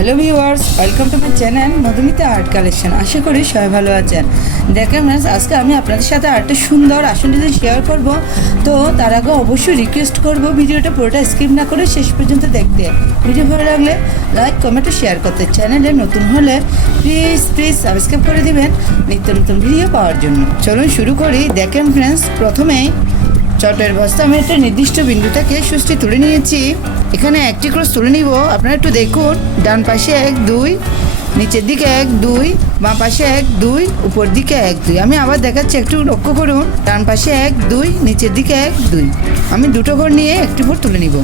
Hello viewers, welcome to my channel Madhumita art collection. আশা করি সবাই ভালো আছেন। দেখেন ফ্রেন্ডস, আজকে আমি আপনাদের সাথে আরেকটা সুন্দর আসন ডিজাইন শেয়ার করব। তো তার আগে অবশ্যই রিকোয়েস্ট করব ভিডিওটা পুরোটা স্কিপ না করে শেষ পর্যন্ত দেখতে। ভিডিও ভালো লাগলে লাইক কমেন্ট ও শেয়ার করতে, চ্যানেলে নতুন হলে প্লিজ সাবস্ক্রাইব করে দিবেন নিত্য নতুন ভিডিও পাওয়ার জন্য। চলুন শুরু করি। দেখেন ফ্রেন্ডস, প্রথমেই চটের বস্তা আমি একটা নির্দিষ্ট বিন্দু থেকে সুষ্টি তুলে নিয়েছি। এখানে একটি ক্রস তুলে নিব। আপনারা একটু দেখুন, ডান পাশে 1 2, নিচের দিকে 1 2, বাম পাশে 1 2, উপর দিকে 1 2। আমি আবার দেখাচ্ছি, একটু লক্ষ্য করুন। ডান পাশে 1 2, নিচের দিকে 1 2। আমি দুটো ঘর নিয়ে একটি ঘর তুলে নিব।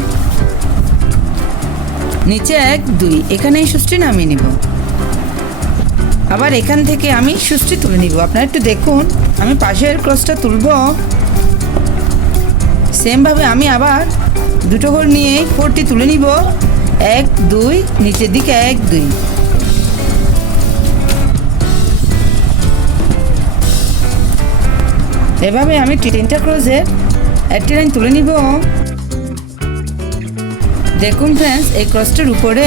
নিচে 1 2, এখানে এই সুষ্টি নামিয়ে নিব। আবার এখান থেকে আমি সুষ্টি তুলে নিব। আপনারা একটু দেখুন, আমি পাশের ক্রসটা তুলব। সেমভাবে আমি আবার দুটো ঘর নিয়ে ফোরটি তুলে নিব। 1 2, নিচের দিকে 1 2। এভাবে আমি 3টা ক্রসের একটি লাইন তুলে নিব। দেখুন ফ্রেন্ডস, এই ক্রসটার উপরে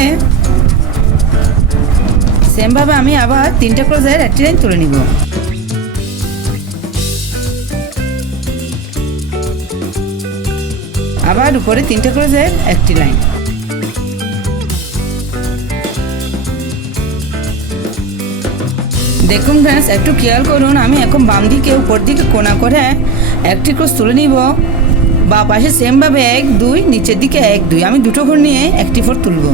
সেমভাবে আমি আবার 3টা ক্রসের একটি লাইন তুলে নিব। আবার উপরে 3টা ক্রসের একটি লাইন। দেখুন ফ্রেন্ডস, একটু খেয়াল করুন, আমি এখন বাম দিকে উপর দিকে কোণা করে একটি ক্রস তুলে নিব। বা পাশে সেমভাবে 1 2, নিচের দিকে 1 2। আমি দুটো ঘর নিয়ে একটি ফোর তুলব।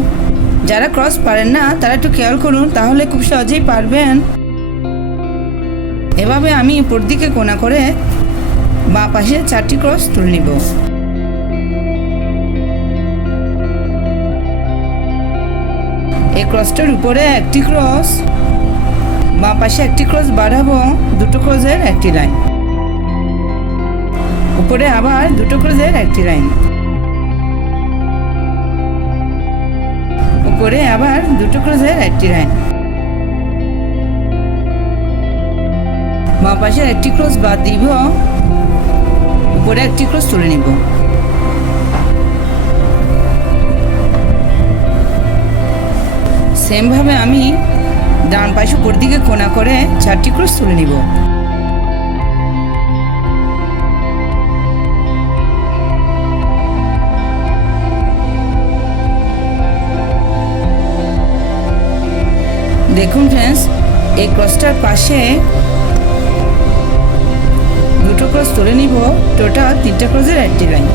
যারা ক্রস পারেন না তারা একটু খেয়াল করুন, তাহলে খুব সহজেই পারবেন। এভাবে আমি উপর দিকে কোণা করে বা পাশে 4টি ক্রস তুলে নিব। এই ক্রসটার উপরে একটি ক্রস, বাম পাশে একটি ক্রস বাড়াবো, দুটো ক্রসের একটি লাইন। উপরে আবার দুটো ক্রসের একটি লাইন। উপরে আবার দুটো ক্রসের একটি লাইন। বাম পাশে একটি ক্রস বাদ দিব, উপরে একটি ক্রস তুলে নিব। সেমভাবে আমি ডান পাশে উপর দিকে কোণা করে 4টি ক্রস তুলে নিব। দেখুন ফ্রেন্ডস, এই ক্রসটার পাশে দুটো ক্রস তুলে নিব। টোটাল 3টা ক্রসের একটি লাইন।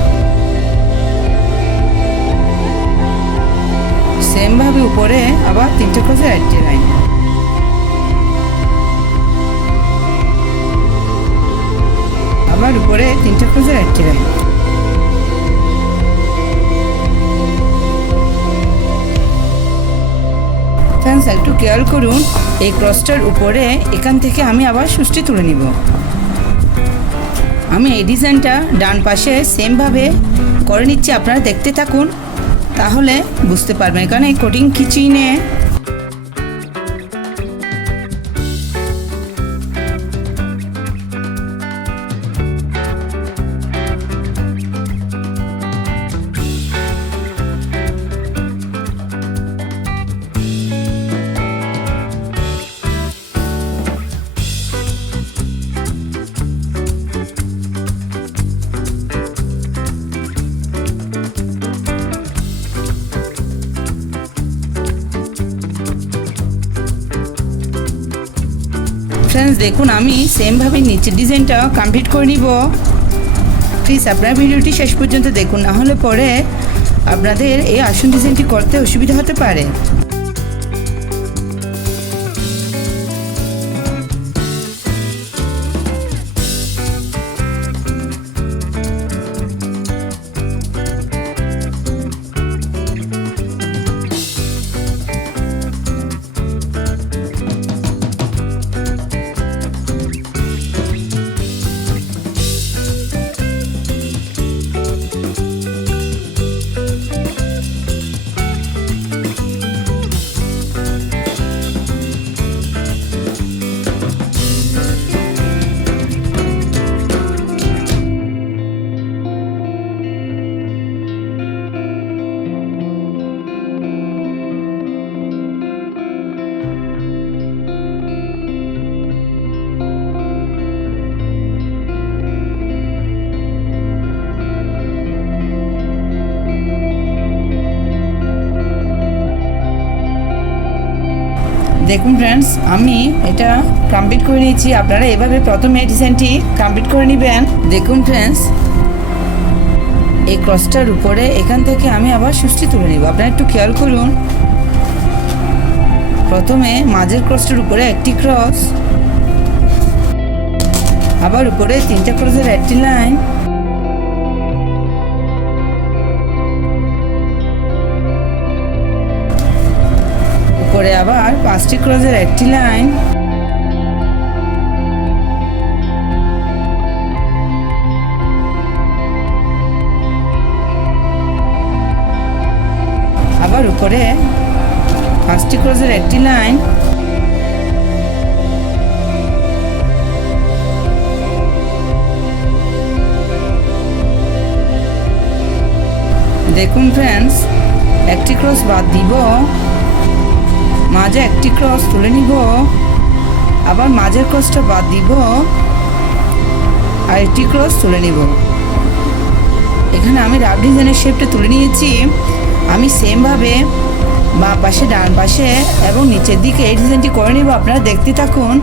সেমভাবে উপরে আবার 3টা ক্রসের একটি লাইন। আবার উপরে 3টা ক্রসের একটি লাইন। ফ্রেন্ডস, একটু খেয়াল করুন, এই ক্রসটার উপরে এখান থেকে আমি আবার সুষ্টি তুলে নিব। আমি এই ডিজাইনটা ডান পাশে সেমভাবে করে নিচ্ছি। আপনারা দেখতে থাকুন, তাহলে বুঝতে পারবেন। এখানে কোটিং কিছুই নেই। ফ্রেন্ডস, দেখুন আমি সেমভাবে নিচের ডিজাইনটা কমপ্লিট করে নিব। প্লিজ আপনারা ভিডিওটি শেষ পর্যন্ত দেখুন, না হলে পরে আপনাদের এই আসন ডিজাইনটি করতে অসুবিধা হতে পারে। দেখুন ফ্রেন্ডস, আমি এটা কমপ্লিট করে নিয়েছি। আপনারা এভাবে প্রথমে ডিজাইনটি কমপ্লিট করে নেবেন। দেখুন ফ্রেন্ডস, এই ক্রসটার উপরে এখান থেকে আমি আবার সুষ্টি তুলে নেব। আপনারা একটু খেয়াল করুন, প্রথমে মাঝের ক্রসটার উপরে একটি ক্রস, আবার উপরে 3টে ক্রসের একটি লাইন, উপরে আবার 5টি ক্রসের একটি লাইন, আবার উপরে 5টি ক্রসের একটি লাইন, দেখুন ফ্রেন্ডস, একটি ক্রস বাদ দিব, মাঝে একটি ক্রস তুলে নিব, আবার মাঝের ক্রসটা বাদ দিব, আর একটি ক্রস তুলে নিব। এখানে আমি রাফ ডিজাইনের শেপটা তুলে নিয়েছি। আমি সেমভাবে বাঁ পাশে, ডান পাশে এবং নিচের দিকে এই ডিজাইনটি করে নিব। আপনারা দেখতে থাকুন।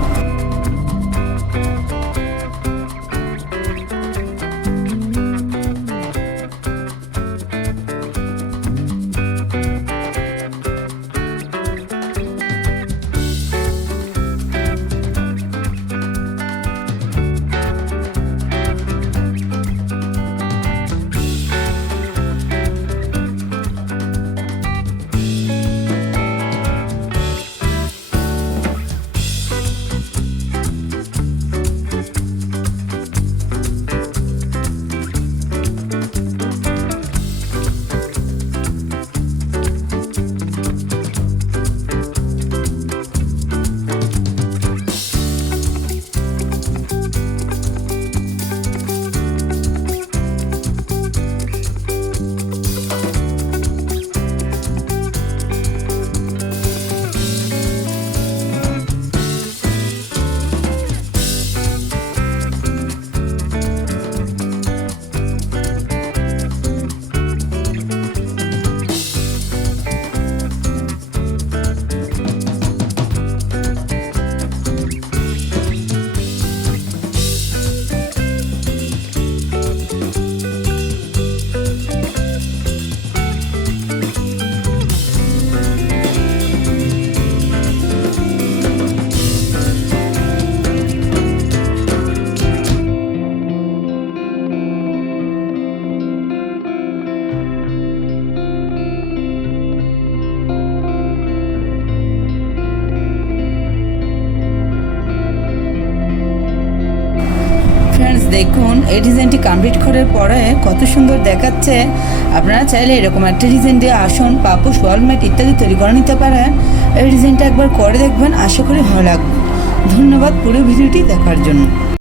দেখুন, এই ডিজাইনটি কমপ্লিট করার পরে কত সুন্দর দেখাচ্ছে। আপনারা চাইলে এরকম একটা ডিজাইন দিয়ে আসন, পাপোশ, ওয়ালমেট ইত্যাদি তৈরি করে নিতে পারেন। এই ডিজাইনটা একবার করে দেখবেন, আশা করি ভালো লাগবে। ধন্যবাদ পুরো ভিডিওটি দেখার জন্য।